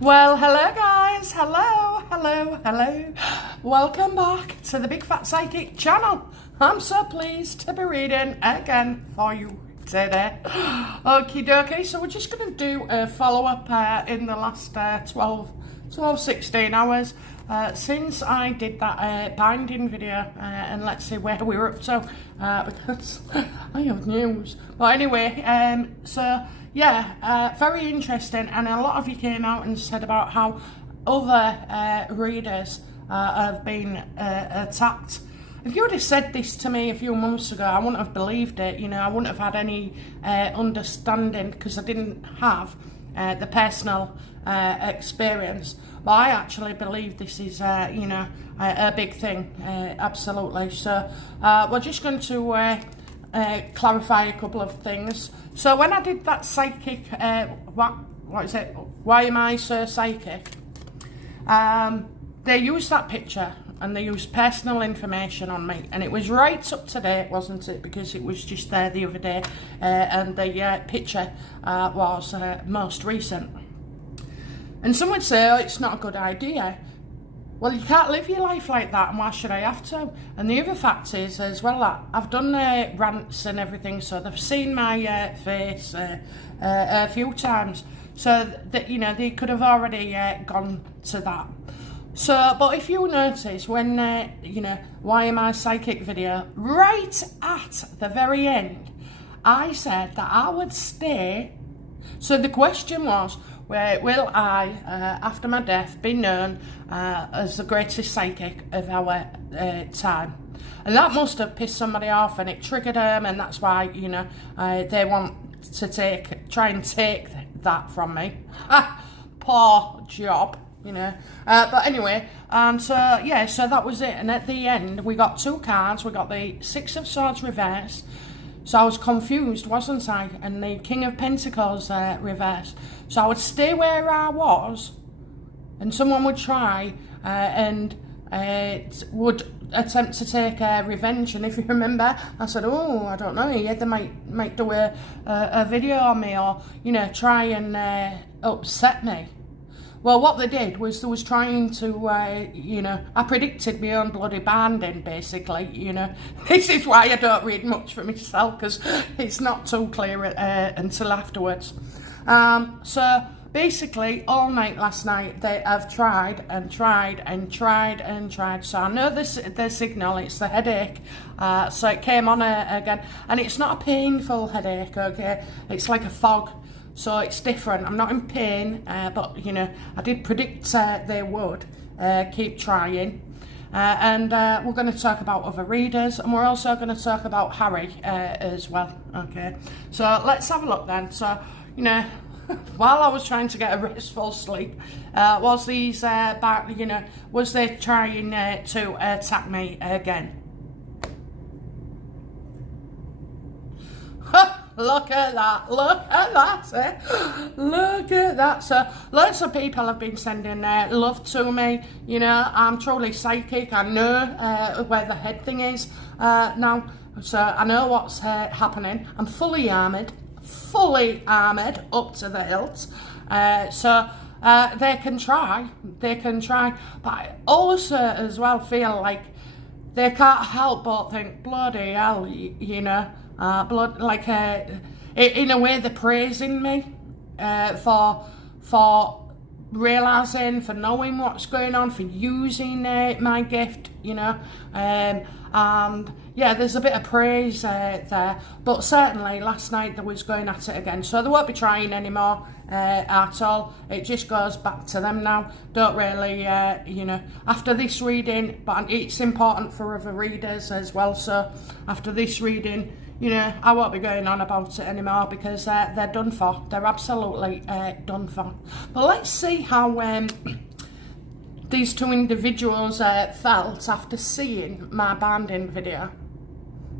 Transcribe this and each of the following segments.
Well, hello guys, hello. Welcome back to the Big Fat Psychic channel. I'm so pleased to be reading again for you today. Okie dokie, so we're just going to do a follow-up in the last 16 hours since I did that binding video, and let's see where we're up to, because I have news. But anyway, so yeah, very interesting, and a lot of you came out and said about how other readers have been attacked. If you would have said this to me a few months ago, I wouldn't have believed it. You know, I wouldn't have had any understanding, because I didn't have the personal experience. But I actually believe this is, you know, a big thing, absolutely. So we're just going to clarify a couple of things. So when I did that psychic, what is it? Why am I so psychic? They used that picture and they used personal information on me, and it was right up to date, wasn't it? Because it was just there the other day, and the picture was most recent. And some would say, oh, it's not a good idea. Well, you can't live your life like that, and why should I have to? And the other fact is as well that I've done rants and everything, so they've seen my face a few times, so that, you know, they could have already gone to that. So, but if you notice when, you know, why am I psychic video, right at the very end, I said that I would stay. So the question was, will I, after my death, be known as the greatest psychic of our time? And that must have pissed somebody off, and it triggered them, and that's why, you know, they want to try and take that from me. Poor job, you know. But anyway, so yeah, so that was it. And at the end, we got two cards. We got the Six of Swords reverse. So I was confused, wasn't I? And the King of Pentacles reversed. So I would stay where I was, and someone would try and would attempt to take revenge. And if you remember, I said, oh, I don't know, yeah, they might do a video on me, or, you know, try and upset me. Well, what they did was they was trying to, you know, I predicted my own bloody banding, basically, you know. This is why I don't read much for myself, because it's not too clear until afterwards. So basically, all night last night, they have tried and tried and tried and tried. So I know the signal, it's the headache. So it came on again, and it's not a painful headache, okay? It's like a fog. So it's different. I'm not in pain, but, you know, I did predict they would keep trying. And we're going to talk about other readers, and we're also going to talk about Harry as well, okay? So let's have a look then. So, you know, while I was trying to get a restful sleep, was these, you know, was they trying to attack me again? Look at that, look at that, look at that. So lots of people have been sending love to me. You know, I'm truly psychic. I know where the head thing is now, so I know what's happening. I'm fully armoured up to the hilt, so they can try, but I also as well feel like they can't help but think, bloody hell, you know, like in a way they're praising me for realising, for knowing what's going on, for using my gift, you know, and yeah, there's a bit of praise there, but certainly last night they was going at it again, so they won't be trying anymore at all. It just goes back to them now. Don't really, you know, after this reading, but it's important for other readers as well, so after this reading, you know, I won't be going on about it anymore, because they're done for. They're absolutely done for. But let's see how these two individuals felt after seeing my banding video.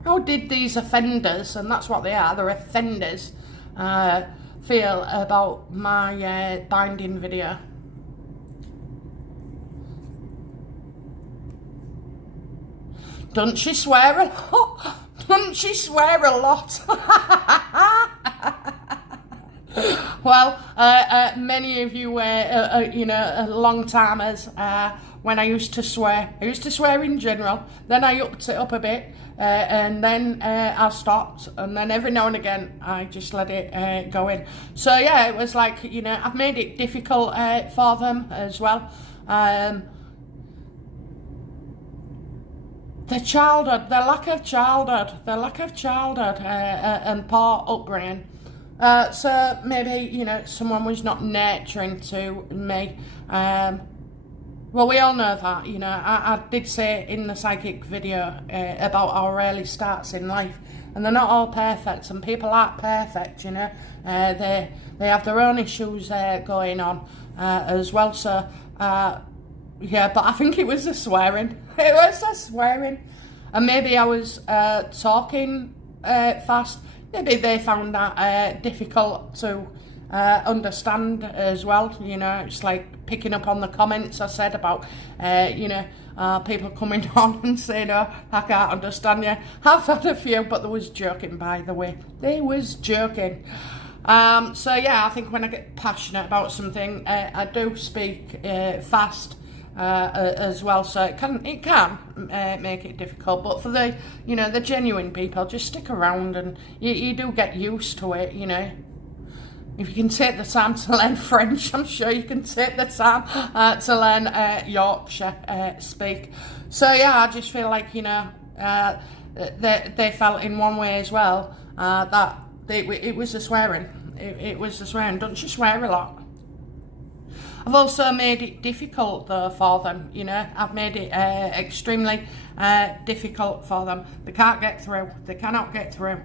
How did these offenders, and that's what they are, they're offenders, feel about my binding video? Doesn't she swear a lot? Doesn't she swear a lot? Well, many of you were, you know, long-timers, when I used to swear. I used to swear in general, then I upped it up a bit, and then I stopped, and then every now and again I just let it go in. So yeah, it was like, you know, I've made it difficult for them as well. The childhood, the lack of childhood, and poor upbringing. So maybe, you know, someone was not nurturing to me. Well, we all know that, you know. I did say in the psychic video about our early starts in life, and they're not all perfect, and people aren't perfect, you know. They have their own issues going on as well. So yeah, but I think it was the swearing. It was the swearing, and maybe I was talking fast. Maybe they found that difficult to understand as well. You know, it's like picking up on the comments I said about, you know, people coming on and saying, "Oh, I can't understand you." I've had a few, but there was joking, by the way. They was joking. So yeah, I think when I get passionate about something, I do speak fast as well. So it can make it difficult. But for the, you know, the genuine people, just stick around, and you do get used to it. You know, if you can take the time to learn French, I'm sure you can take the time to learn Yorkshire speak. So yeah, I just feel like, you know, they felt in one way as well that it was the swearing. It was the swearing. Don't you swear a lot? I've also made it difficult though for them, you know. I've made it extremely difficult for them. They can't get through. They cannot get through.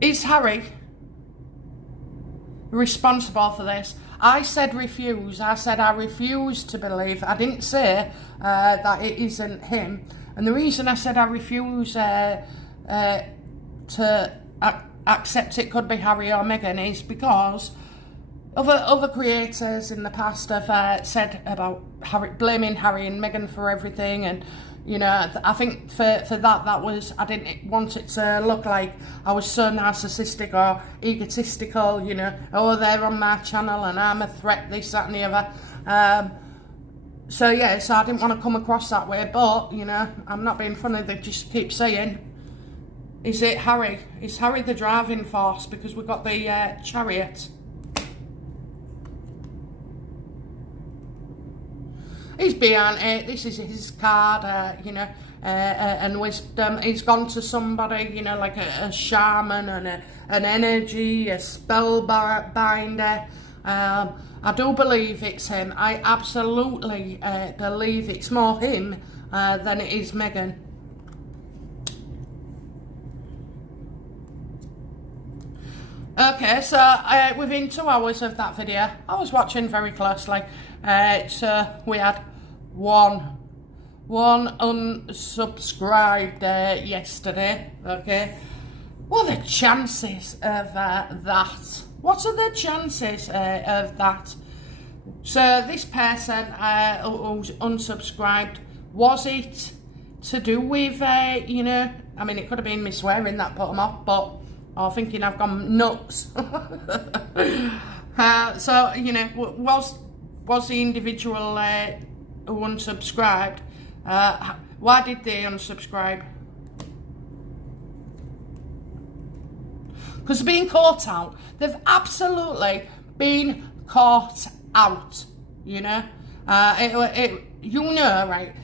Is Harry responsible for this? I said refuse. I said I refuse to believe. I didn't say that it isn't him. And the reason I said I refuse to accept it could be Harry or Meghan is because other creators in the past have said about Harry, blaming Harry and Meghan for everything, and you know, I think for that was, I didn't want it to look like I was so narcissistic or egotistical, you know, oh, they're on my channel and I'm a threat, this, that and the other. So yeah, so I didn't want to come across that way, but you know, I'm not being funny. They just keep saying, is it Harry? Is Harry the driving force? Because we've got the chariot. He's behind it. This is his card, you know, and wisdom. He's gone to somebody, you know, like a shaman and an energy, a spellbinder. I do believe it's him. I absolutely believe it's more him than it is Meghan. Okay, so within 2 hours of that video, I was watching very closely. So we had one unsubscribed yesterday. Okay, what are the chances of that? What are the chances of that? So this person who's unsubscribed, was it to do with you know? I mean, it could have been me swearing that put them off, but. Or thinking I've gone nuts. So, you know, was the individual who unsubscribed, why did they unsubscribe? Because they're being caught out. They've absolutely been caught out, you know. You know, right?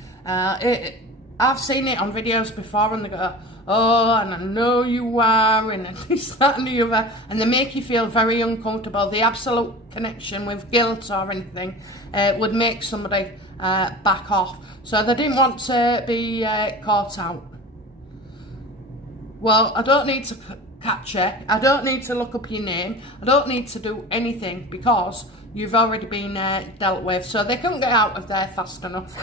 I've seen it on videos before, and they go, oh, and I know you are, and this, that and the other, and they make you feel very uncomfortable. The absolute connection with guilt or anything would make somebody back off. So they didn't want to be caught out. Well, I don't need to catch you. I don't need to look up your name. I don't need to do anything because you've already been dealt with. So they couldn't get out of there fast enough.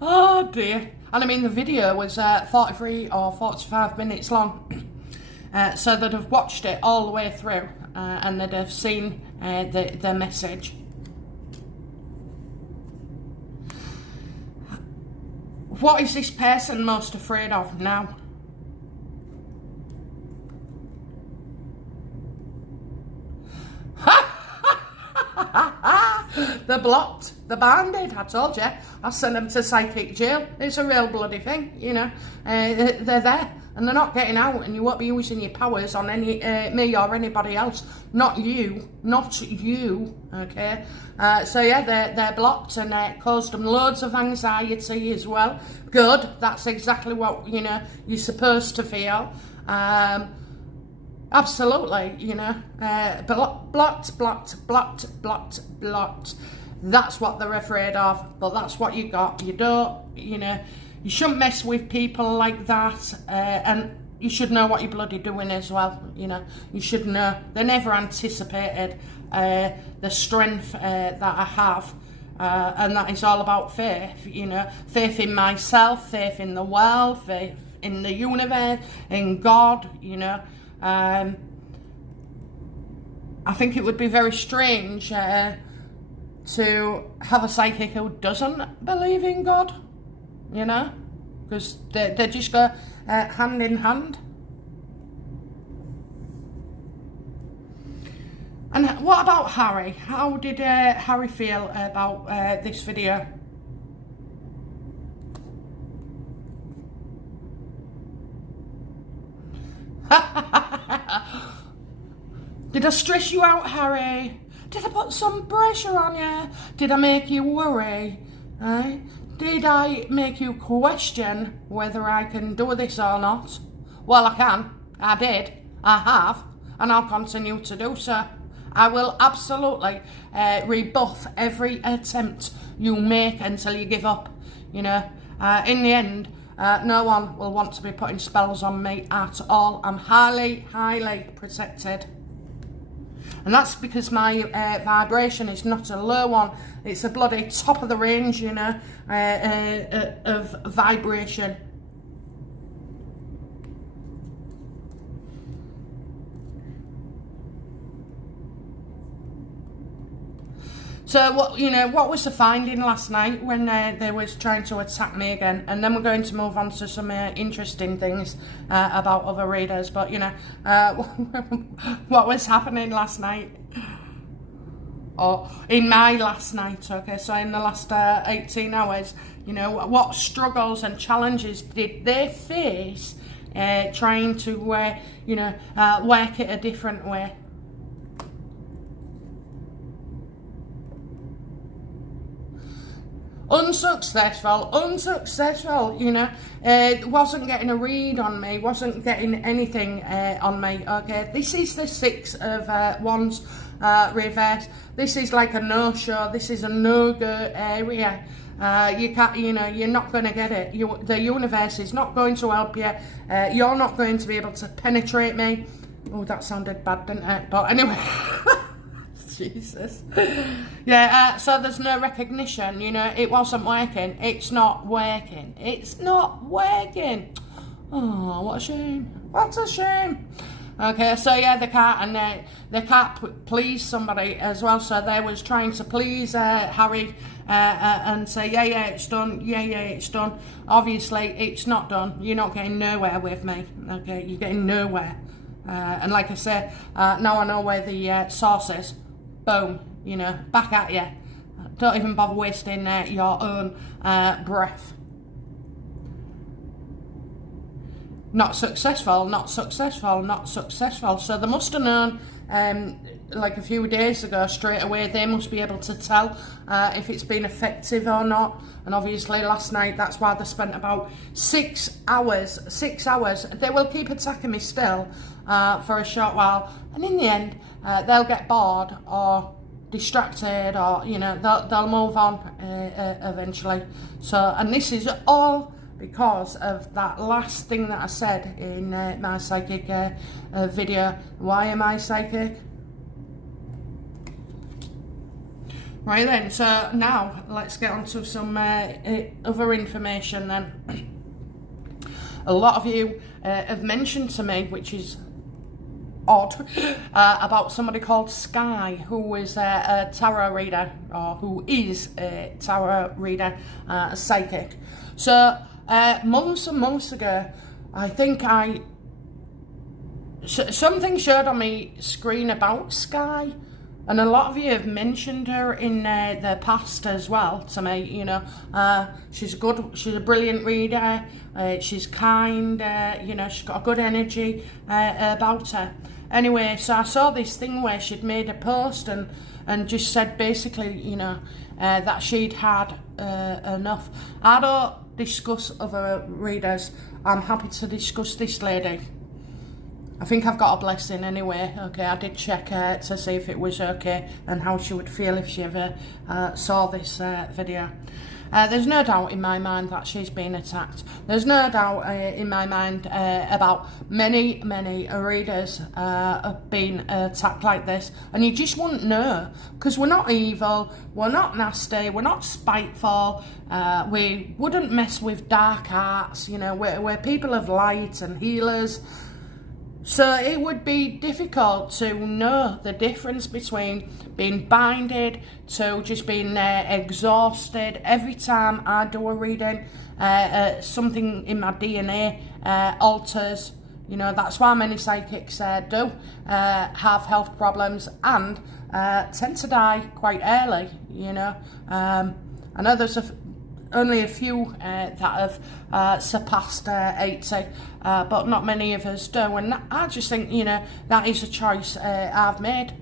Oh dear. And I mean, the video was 43 or 45 minutes long. So they'd have watched it all the way through and they'd have seen the message. What is this person most afraid of now? They're blocked. They're banded. I told you. I sent them to psychic jail. It's a real bloody thing, you know. They're there. And they're not getting out, and you won't be using your powers on any me or anybody else. Not you. Not you. Okay? So yeah, they're blocked, and it caused them loads of anxiety as well. Good. That's exactly what, you know, you're supposed to feel. Absolutely, you know. Blocked. That's what they're afraid of, but that's what you got. You don't, you know, you shouldn't mess with people like that, and you should know what you're bloody doing as well, you know. You should know. They never anticipated the strength that I have, and that is all about faith, you know. Faith in myself, faith in the world, faith in the universe, in God, you know. I think it would be very strange to have a psychic who doesn't believe in God, you know, because they just go hand in hand. And what about Harry? How did Harry feel about this video? Did I stress you out, Harry? Did I put some pressure on you? Did I make you worry? Did I make you question whether I can do this or not? Well, I can. I did. I have. And I'll continue to do so. I will absolutely rebuff every attempt you make until you give up. You know, in the end, no one will want to be putting spells on me at all. I'm highly, highly protected. And that's because my vibration is not a low one. It's a bloody top of the range, you know, of vibration. So what was the finding last night when they was trying to attack me again? And then we're going to move on to some interesting things about other readers. But what was happening last night? Or in my last night, okay? So in the last 18 hours, you know, what struggles and challenges did they face trying to work it a different way? Unsuccessful, you know. Wasn't getting a read on me, wasn't getting anything on me, okay. This is the Six of Wands reverse. This is like a no-show, this is a no-go area. You can't, you know, you're not going to get it. The universe is not going to help you. You're not going to be able to penetrate me. Oh, that sounded bad, didn't it? But anyway... Jesus. Yeah, so there's no recognition, you know, it wasn't working. It's not working. It's not working. Oh, what a shame. What a shame. Okay, so yeah, they can't, and they can't please somebody as well, so they was trying to please Harry and say, yeah, it's done, yeah, it's done. Obviously, it's not done. You're not getting nowhere with me, okay, you're getting nowhere. And like I said, now I know where the source is. Boom, you know, back at you. Don't even bother wasting your own breath. Not successful. So they must have known, like a few days ago, straight away, they must be able to tell if it's been effective or not. And obviously last night, that's why they spent about 6 hours. 6 hours. They will keep attacking me still for a short while. And in the end, they'll get bored or distracted, or, you know, they'll move on eventually. So, and this is all because of that last thing that I said in my psychic video. Why am I psychic? Right then, so now let's get on to some other information then. A lot of you have mentioned to me, which is odd, about somebody called Sky, who is a tarot reader, or who is a tarot reader, a psychic. So months and months ago, I think something showed on my screen about Sky, And a lot of you have mentioned her in the past as well to me, you know. She's a brilliant reader, she's kind, you know, she's got a good energy about her. Anyway, so I saw this thing where she'd made a post and just said basically, you know, that she'd had enough. I don't discuss other readers. I'm happy to discuss this lady. I think I've got a blessing anyway. Okay, I did check to see if it was okay and how she would feel if she ever saw this video. There's no doubt in my mind that she's been attacked. There's no doubt in my mind about many readers being attacked like this, and you just wouldn't know, because we're not evil, we're not nasty, we're not spiteful, we wouldn't mess with dark arts, you know, we're people of light and healers. So it would be difficult to know the difference between being binded to just being exhausted. Every time I do a reading, something in my DNA alters. You know, that's why many psychics do have health problems and tend to die quite early, you know. I know there's only a few that have surpassed 80, but not many of us do. And I just think, you know, that is a choice I've made.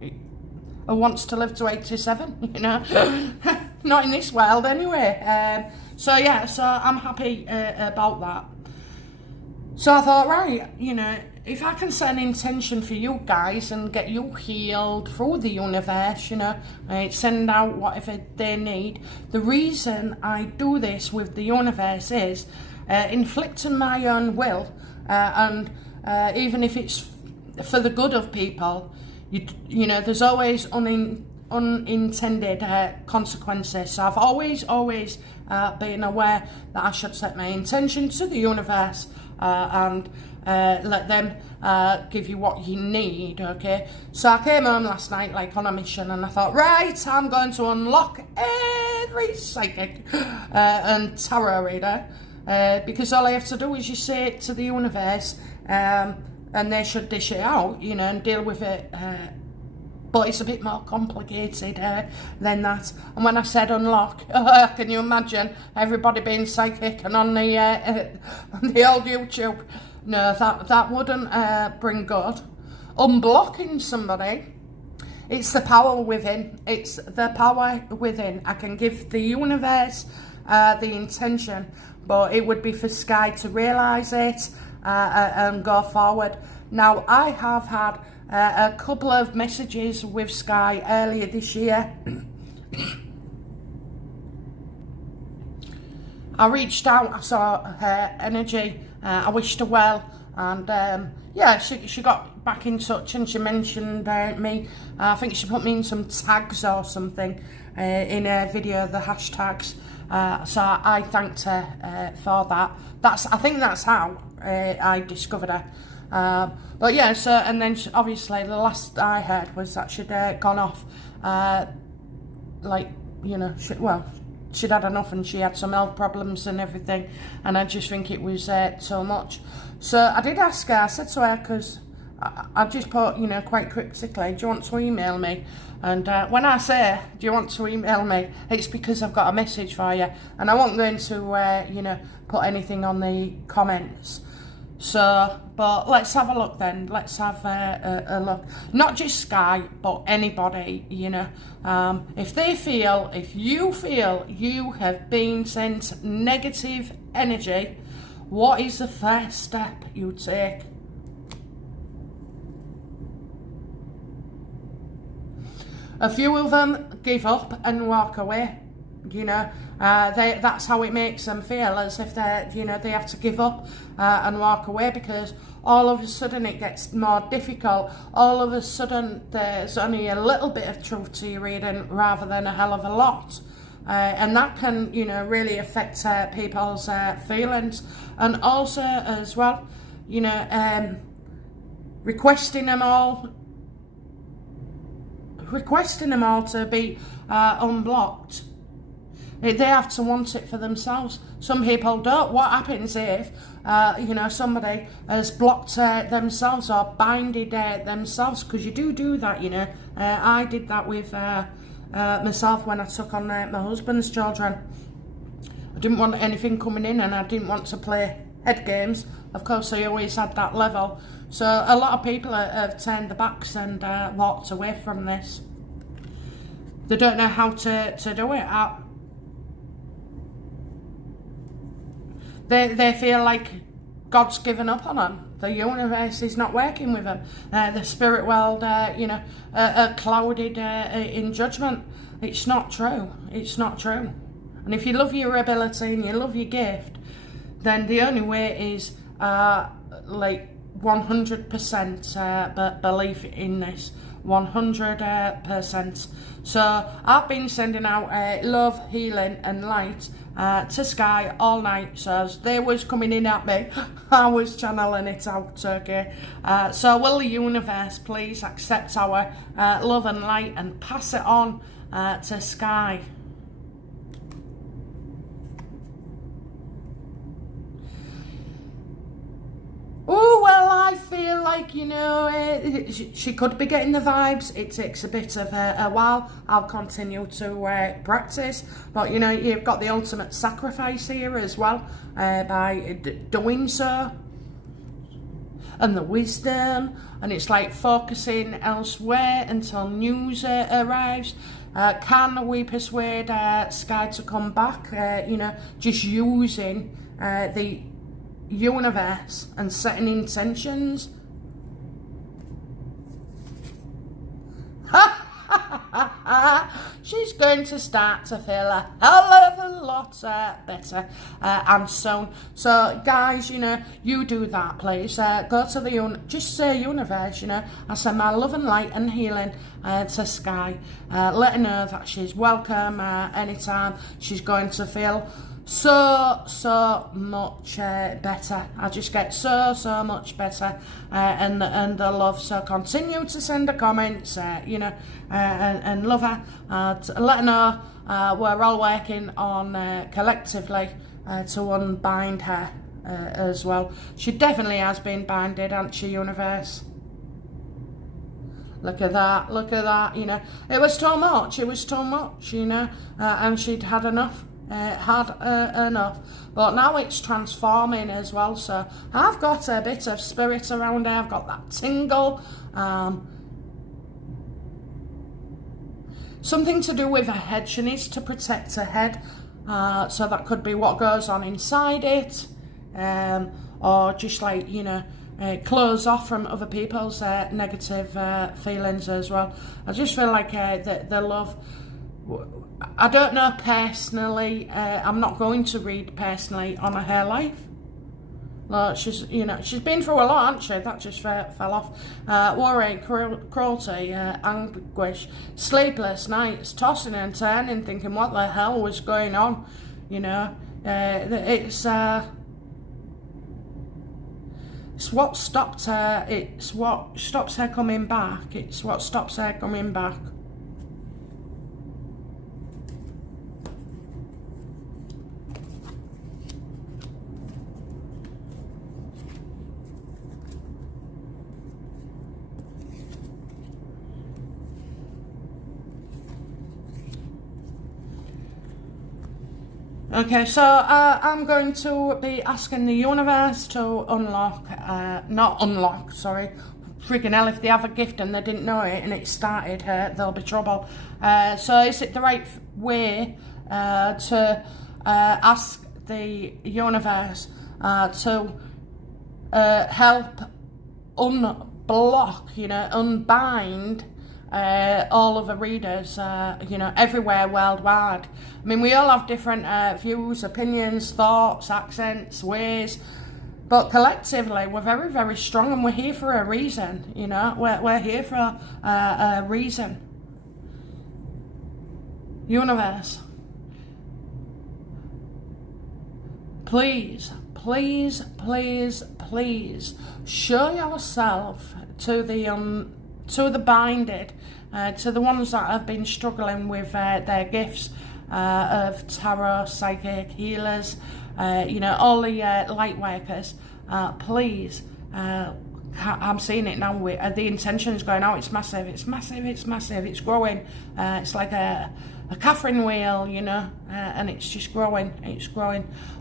Who wants to live to 87, you know? Not in this world anyway. So yeah, so I'm happy about that. So I thought, right, you know, if I can set an intention for you guys and get you healed through the universe, you know, send out whatever they need. The reason I do this with the universe is inflicting my own will, and even if it's for the good of people, you know, there's always unintended consequences. So I've always been aware that I should set my intention to the universe and let them give you what you need, okay? So I came home last night like on a mission, and I thought, right, I'm going to unlock every psychic and tarot reader, because all I have to do is just say it to the universe, and they should dish it out, you know, and deal with it. But it's a bit more complicated than that. And when I said unlock, can you imagine everybody being psychic and on the old YouTube? No, that wouldn't bring good. Unblocking somebody, it's the power within. It's the power within. I can give the universe the intention, but it would be for Sky to realise it and go forward. Now, I have had a couple of messages with Sky earlier this year. I reached out, I saw her energy, I wished her well, and yeah, she got back in touch and she mentioned me. I think she put me in some tags or something in her video, the hashtags. So I thanked her for that. I think that's how I discovered her. But yeah, so, and then obviously the last I heard was that she'd gone off, like, you know, she'd had enough and she had some health problems and everything, and I just think it was too much. So I did ask her, I said to her, because I just put, you know, quite cryptically, do you want to email me? And when I say, do you want to email me, it's because I've got a message for you, and I wasn't going to, you know, put anything on the comments. So, but let's have a look then. Let's have a look. Not just Sky, but anybody, you know. If you feel you have been sent negative energy, what is the first step you take? A few of them give up and walk away. You know, that's how it makes them feel, as if they, you know, they have to give up and walk away, because all of a sudden it gets more difficult. All of a sudden there's only a little bit of truth to your reading rather than a hell of a lot, and that can, you know, really affect people's feelings. And also as well, you know, requesting them all to be unblocked. They have to want it for themselves. Some people don't. What happens if, somebody has blocked themselves or binded themselves? Because you do that, I did that with myself when I took on my husband's children. I didn't want anything coming in, and I didn't want to play head games. Of course, I always had that level. So a lot of people have turned their backs and walked away from this. They don't know how to do it. They feel like God's given up on them. The universe is not working with them. The spirit world, are clouded in judgment. It's not true. It's not true. And if you love your ability and you love your gift, then the only way is 100% belief in this. 100%. So I've been sending out love, healing and light to Sky all night. So as they was coming in at me, I was channeling it out, okay? So will the universe please accept our love and light and pass it on to Sky? Oh, well, I feel like, she could be getting the vibes. It takes a bit of a while. I'll continue to practice. But, you've got the ultimate sacrifice here as well by doing so. And the wisdom. And it's like focusing elsewhere until news arrives. Can we persuade Sky to come back? Just using the universe and setting intentions. She's going to start to feel a hell of a lot better and soon. So guys, you do that, please. Go to the just say universe, I send my love and light and healing to Sky. Let her know that she's welcome anytime. She's going to feel so much better. I just get so much better and the love. So continue to send the comments, and love her. Let her know we're all working on collectively to unbind her as well. She definitely has been binded, hasn't she, universe? Look at that, it was too much, and she'd had enough. Enough, but now it's transforming as well. So I've got a bit of spirit around her. I've got that tingle, something to do with her head. She needs to protect her head, so that could be what goes on inside it, or just like close off from other people's negative feelings as well. I just feel like the love, I don't know personally. I'm not going to read personally on her life. She's been through a lot, hasn't she? That just fell off. Worry, cruelty, anguish, sleepless nights, tossing and turning, thinking what the hell was going on. It's what stopped her. It's what stops her coming back. It's what stops her coming back. Okay, so I'm going to be asking the universe to freaking hell, if they have a gift and they didn't know it and it started, there'll be trouble. So is it the right way to ask the universe to help unblock, unbind all of the readers, everywhere worldwide? I mean, we all have different views, opinions, thoughts, accents, ways, but collectively we're very, very strong, and we're here for a reason. We're here for a reason. Universe, please show yourself to the binded, to the ones that have been struggling with their gifts, of tarot, psychic, healers, all the light workers, please, I'm seeing it now, the intention is going out, it's massive, it's growing, it's like a Catherine wheel, and it's just growing,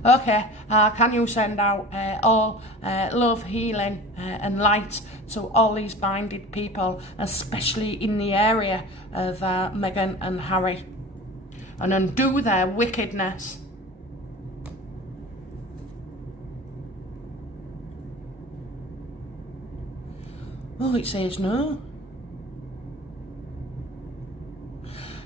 Okay, can you send out all love, healing and light to all these binded people, especially in the area of Meghan and Harry, and undo their wickedness. Oh, it says no.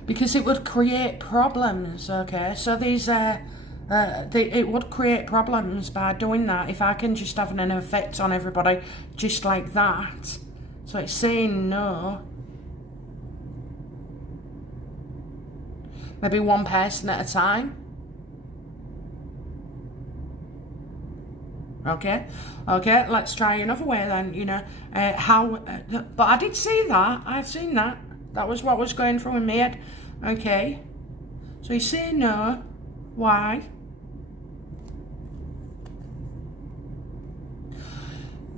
Because it would create problems, okay? So these, it would create problems by doing that, if I can just have an effect on everybody just like that. So it's saying no. Maybe one person at a time. Okay, let's try another way then, but I did see that, I've seen that. That was what was going through in my head. Okay, so he's saying no. Why?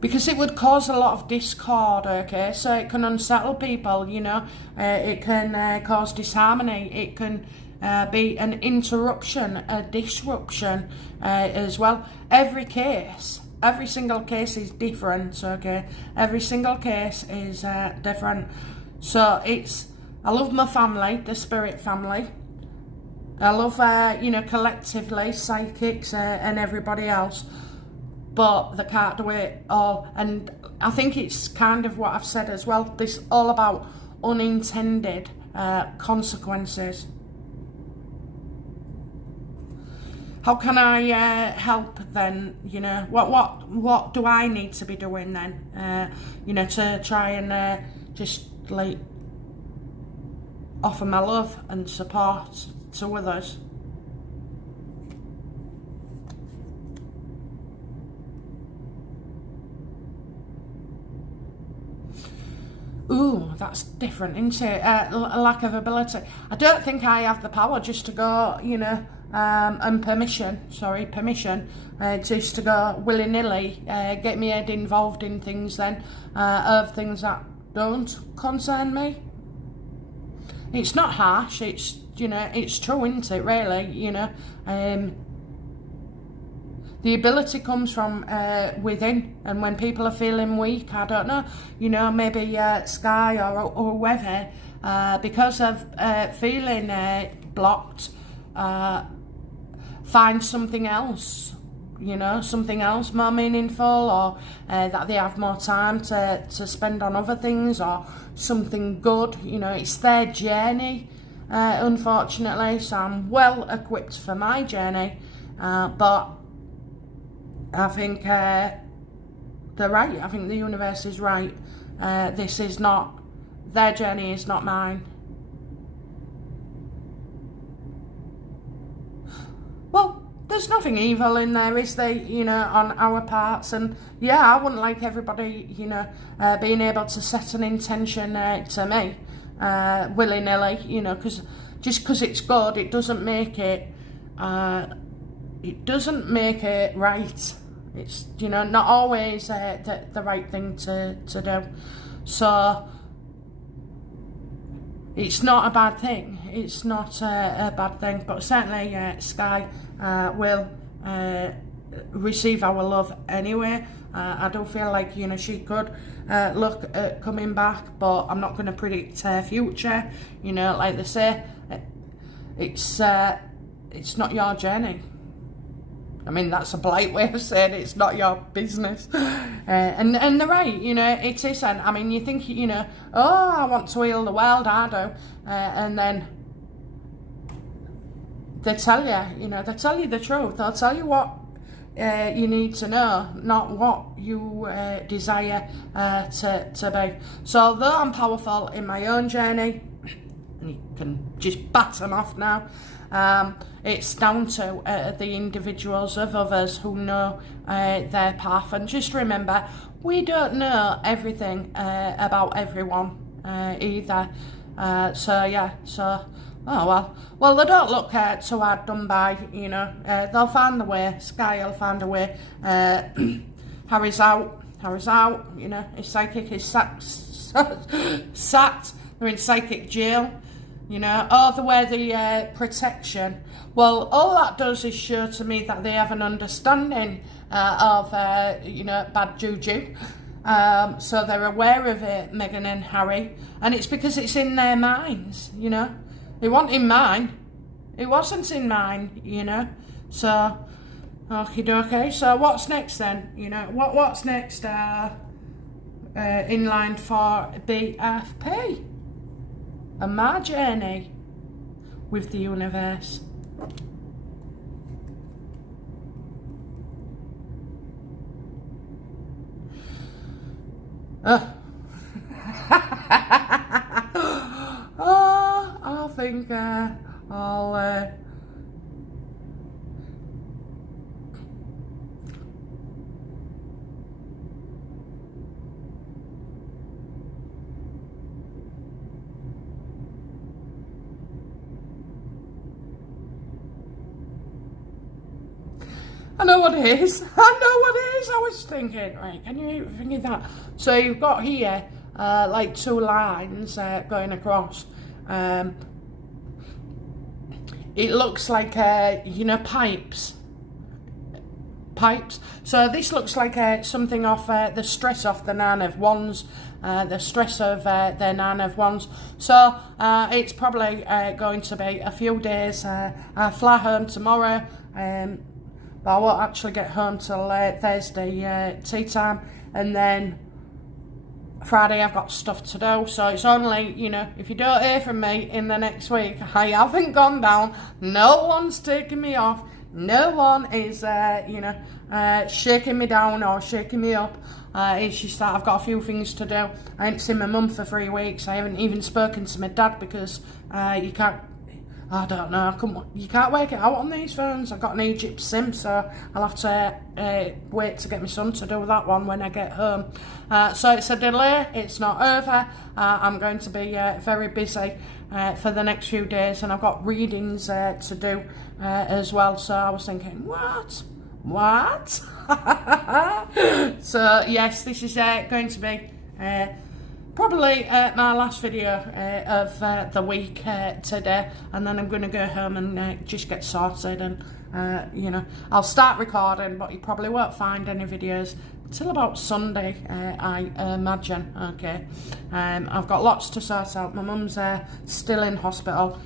Because it would cause a lot of discord, okay? So it can unsettle people, it can cause disharmony, it can be an interruption, a disruption as well. Every single case is different, okay? Every single case is different. So I love my family, the spirit family. I love, collectively, psychics and everybody else. But they can't do it all. And I think it's kind of what I've said as well. This all about unintended consequences. How can I help then? What do I need to be doing then? To try and just like offer my love and support to others. Ooh, that's different, isn't it? A lack of ability. I don't think I have the power just to go, and permission, just to go willy-nilly, get me head involved in things then, of things that don't concern me. It's not harsh, it's, it's true, isn't it, really, the ability comes from within, and when people are feeling weak, I don't know, maybe Sky or whoever, because of feeling blocked, find something else, something else more meaningful, or that they have more time to spend on other things, or something good, it's their journey, unfortunately, so I'm well equipped for my journey, but I think they're right. I think the universe is right. This is not, their journey is not mine. Well, there's nothing evil in there, is there, on our parts? And yeah, I wouldn't like everybody, being able to set an intention to me, willy-nilly, because just because it's good, it doesn't make it right. It's, not always the right thing to do. So it's not a bad thing. It's not a bad thing. But certainly Sky will receive our love anyway. I do feel like, she could look at coming back, but I'm not going to predict her future. Like they say, it's not your journey. I mean, that's a polite way of saying it's not your business. And they're right, it isn't. I mean, you think, I want to heal the world, I do. And then they tell you, they tell you the truth. They'll tell you what you need to know, not what you desire to be. So although I'm powerful in my own journey, and you can just bat them off now, it's down to the individuals of others who know their path. And just remember, we don't know everything about everyone either. So Oh, well, they don't look too hard done by, you know. They'll find the way. Sky will find a way. Harry's out, you know. His psychic is sacked. They're in psychic jail, you know. Oh, they wear the protection. Well, all that does is show to me that they have an understanding of, you know, bad juju. So they're aware of it, Meghan and Harry. And it's because it's in their minds, you know. It wasn't in mine. It wasn't in mine, you know. So, okie dokie. So what's next then? You know, what's next in line for BFP? And my journey with the universe. I think I'll I know what it is. I was thinking, right, can you even think of that? So you've got here, like 2 lines going across. It looks like, you know, pipes. So this looks like something off the stress of the Nine of Wands, the stress of the Nine of Wands. So it's probably going to be a few days. I fly home tomorrow. But I won't actually get home till Thursday tea time, and then Friday I've got stuff to do. So it's only, you know, if you don't hear from me in the next week, I haven't gone down. No one's taking me off. No one is, you know, shaking me down or shaking me up. It's just that I've got a few things to do. I haven't seen my mum for 3 weeks. I haven't even spoken to my dad because you can't. I don't know, you can't work it out on these phones. I've got an Egypt SIM, so I'll have to wait to get my son to do that one when I get home. So it's a delay, it's not over. I'm going to be very busy for the next few days, and I've got readings to do as well. So I was thinking, what? So yes, this is going to be probably my last video of the week today, and then I'm going to go home and just get sorted, and you know, I'll start recording, but you probably won't find any videos till about Sunday, I imagine. Okay, I've got lots to sort out. My mum's still in hospital,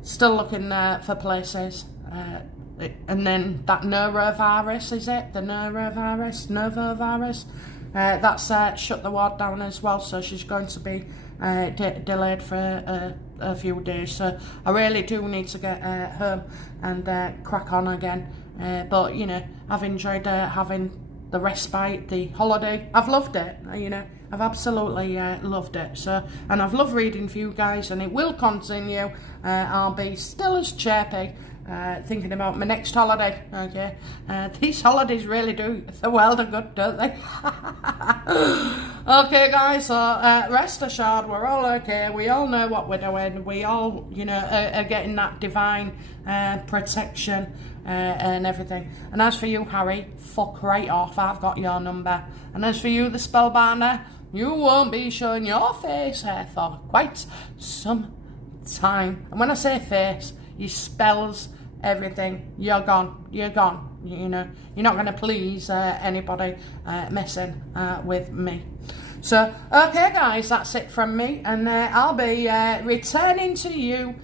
still looking for places, and then that norovirus, is it? The norovirus? That's shut the ward down as well, so she's going to be delayed for a few days. So I really do need to get home and crack on again. But, you know, I've enjoyed having the respite, the holiday. I've loved it, you know. I've absolutely loved it. So, and I've loved reading for you guys, and it will continue. I'll be still as chirpy. Thinking about my next holiday. Okay, these holidays really do the world of good, don't they? Okay, guys, so rest assured, we're all okay. We all know what we're doing. We all, you know, are getting that divine protection and everything. And as for you, Harry, fuck right off. I've got your number. And as for you, the spellbinder, you won't be showing your face here for quite some time. And when I say face, your spells, everything, you're gone, you know, you're not going to please anybody messing with me. So okay guys, that's it from me, and I'll be returning to you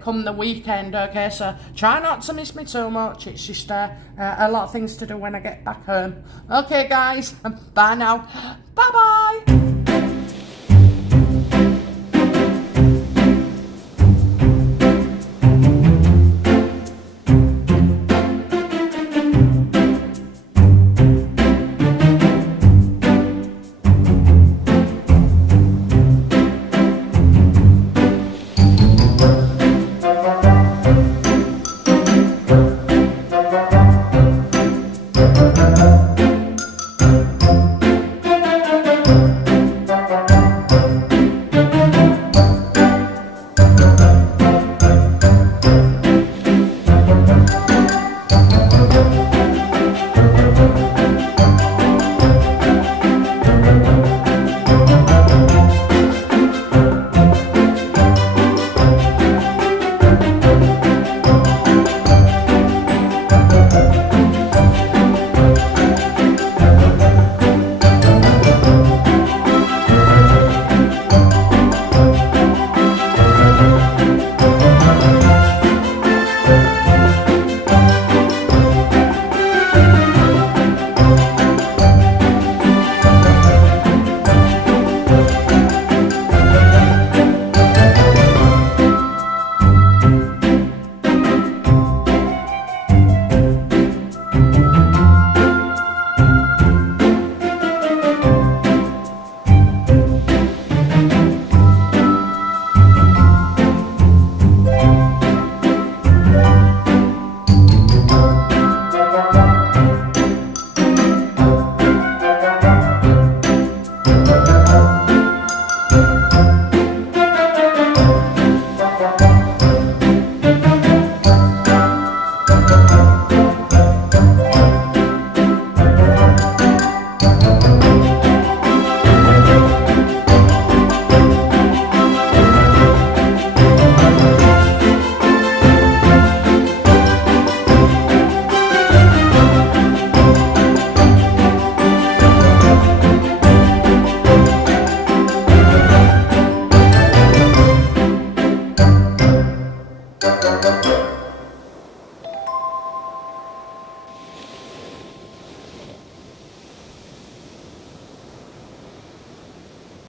come the weekend. Okay, so try not to miss me too much. It's just a lot of things to do when I get back home. Okay guys, bye now, bye bye.